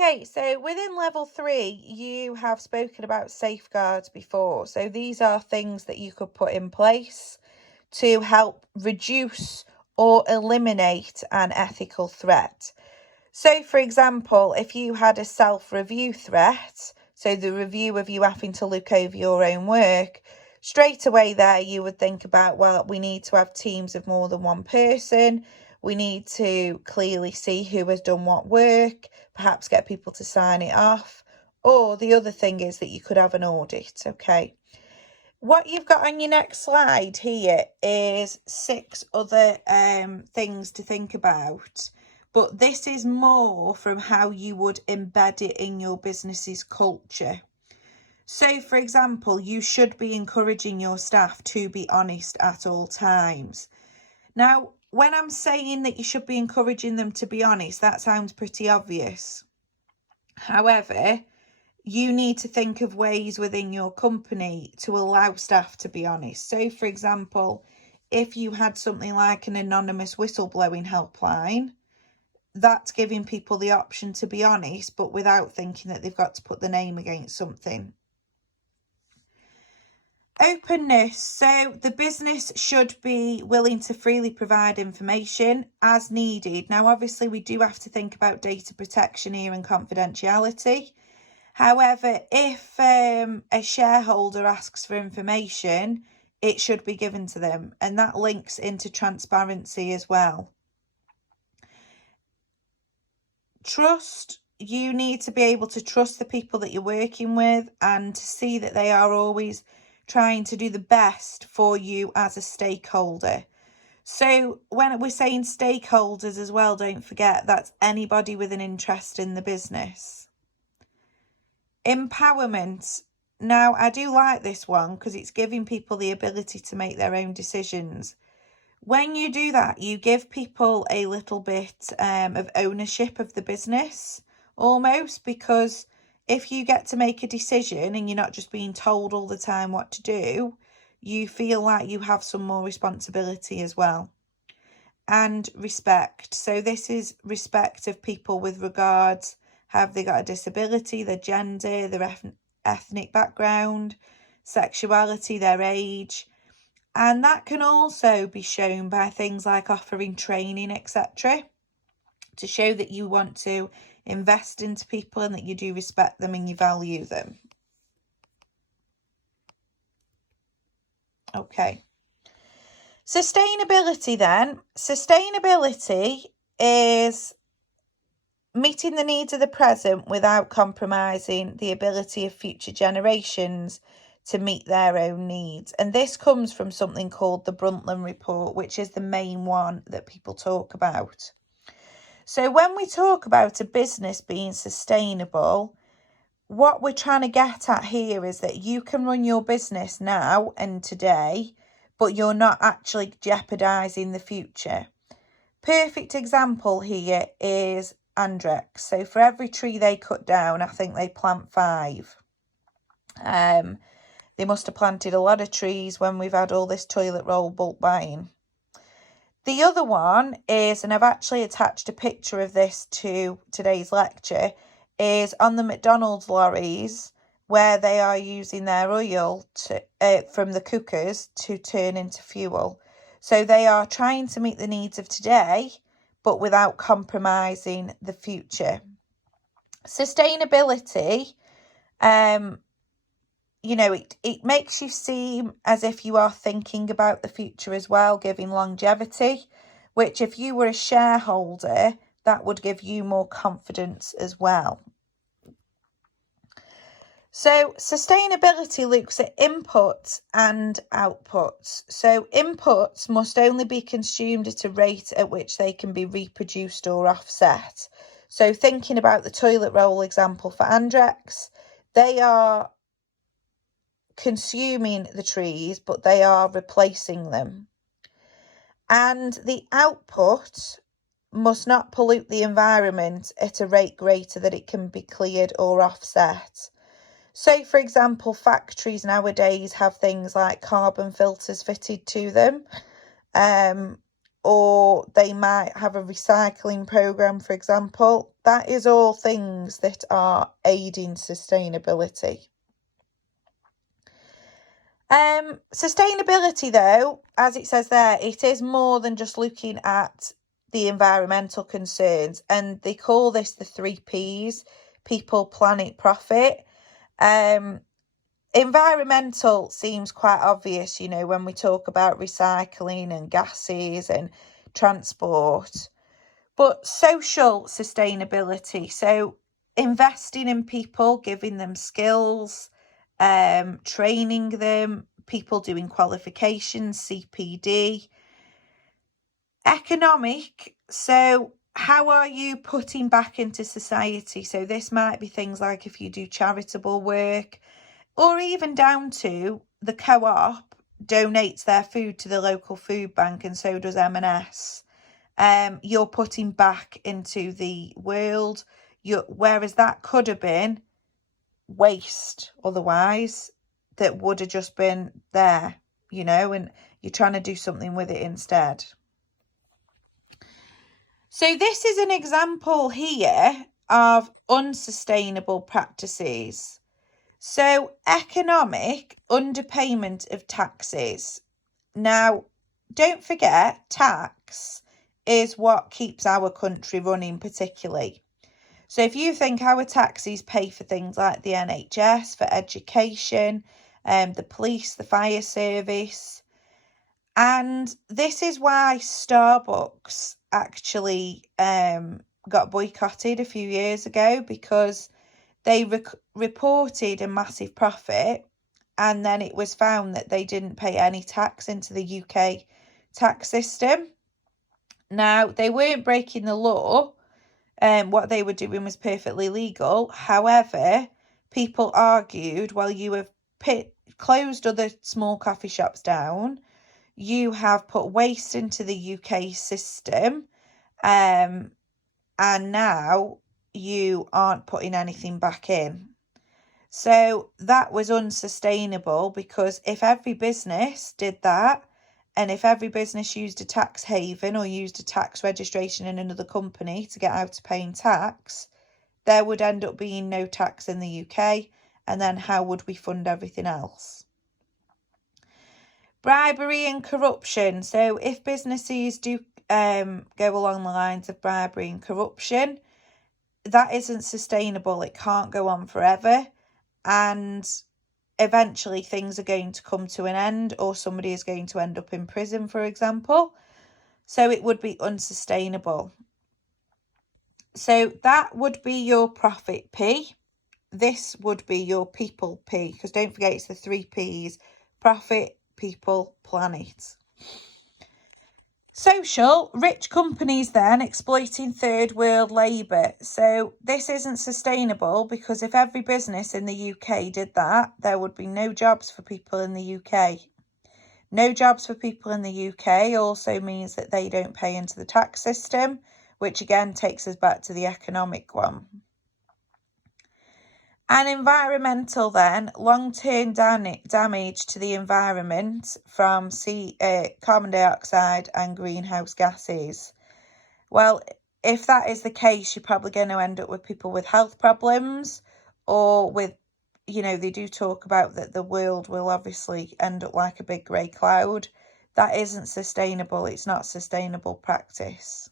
Okay, so within level 3, you have spoken about safeguards before. So these are things that you could put in place to help reduce or eliminate an ethical threat. So, for example, if you had a self-review threat, so the review of you having to look over your own work, straight away there you would think about, well, we need to have teams of more than one person. We need to clearly see who has done what work, perhaps get people to sign it off. Or the other thing is that you could have an audit, okay? What you've got on your next slide here is 6 other things to think about. But this is more from how you would embed it in your business's culture. So, for example, you should be encouraging your staff to be honest at all times. Now, when I'm saying that you should be encouraging them to be honest, that sounds pretty obvious. However, you need to think of ways within your company to allow staff to be honest. So, for example, if you had something like an anonymous whistleblowing helpline, that's giving people the option to be honest, but without thinking that they've got to put the name against something. Openness. So the business should be willing to freely provide information as needed. Now, obviously, we do have to think about data protection here and confidentiality. However, if a shareholder asks for information, it should be given to them, and that links into transparency as well. Trust. You need to be able to trust the people that you're working with and to see that they are always trying to do the best for you as a stakeholder. So when we're saying stakeholders as well, don't forget that's anybody with an interest in the business. Empowerment. Now, I do like this one because it's giving people the ability to make their own decisions. When you do that, you give people a little bit of ownership of the business, almost, because if you get to make a decision and you're not just being told all the time what to do, you feel like you have some more responsibility as well. And respect. So this is respect of people with regards, have they got a disability, their gender, their ethnic background, sexuality, their age. And that can also be shown by things like offering training, etc., to show that you want to invest into people and that you do respect them and you value them. Okay. Sustainability then. Sustainability is meeting the needs of the present without compromising the ability of future generations to meet their own needs. And this comes from something called the Brundtland Report, which is the main one that people talk about. So when we talk about a business being sustainable, what we're trying to get at here is that you can run your business now and today, but you're not actually jeopardizing the future. Perfect example here is Andrex. So for every tree they cut down, I think they plant 5. They must have planted a lot of trees when we've had all this toilet roll bulk buying. The other one is, and I've actually attached a picture of this to today's lecture, is on the McDonald's lorries where they are using their oil from the cookers to turn into fuel. So they are trying to meet the needs of today, but without compromising the future. Sustainability, it makes you seem as if you are thinking about the future as well, giving longevity, which if you were a shareholder, that would give you more confidence as well. So sustainability looks at inputs and outputs. So inputs must only be consumed at a rate at which they can be reproduced or offset. So thinking about the toilet roll example for Andrex, they are consuming the trees, but they are replacing them. And the output must not pollute the environment at a rate greater than it can be cleared or offset. So, for example, factories nowadays have things like carbon filters fitted to them. or they might have a recycling program, for example. That is all things that are aiding sustainability. Sustainability, though, as it says there, it is more than just looking at the environmental concerns, and they call this the 3 Ps: people, planet, profit. Environmental seems quite obvious, you know, when we talk about recycling and gases and transport, but social sustainability, so investing in people, giving them skills, training them, people doing qualifications, CPD. Economic, so how are you putting back into society? So this might be things like if you do charitable work, or even down to the co-op donates their food to the local food bank, and so does M&S. You're putting back into the world, whereas that could have been waste otherwise, that would have just been there, you know, and you're trying to do something with it instead. So this is an example here of unsustainable practices. So economic, underpayment of taxes. Now, don't forget, tax is what keeps our country running particularly. So if you think our taxes pay for things like the NHS, for education, the police, the fire service, and this is why Starbucks actually got boycotted a few years ago, because they reported a massive profit, and then it was found that they didn't pay any tax into the UK tax system. Now, they weren't breaking the law. What they were doing was perfectly legal. However, people argued, well, you have closed other small coffee shops down, you have put waste into the UK system, and now you aren't putting anything back in. So that was unsustainable, because if every business did that, and if every business used a tax haven or used a tax registration in another company to get out of paying tax, there would end up being no tax in the UK, and then how would we fund everything else? Bribery and corruption. So if businesses do go along the lines of bribery and corruption, that isn't sustainable. It can't go on forever, and eventually things are going to come to an end, or somebody is going to end up in prison, for example. So it would be unsustainable. So that would be your profit P. This would be your people P, because don't forget it's the 3 Ps: profit, people, planet. Social, rich companies then exploiting third world labour. So this isn't sustainable, because if every business in the UK did that, there would be no jobs for people in the UK. No jobs for people in the UK also means that they don't pay into the tax system, which again takes us back to the economic one. And environmental then, long-term damage to the environment from carbon dioxide and greenhouse gases. Well, if that is the case, you're probably going to end up with people with health problems, or with, you know, they do talk about that the world will obviously end up like a big grey cloud. That isn't sustainable. It's not sustainable practice.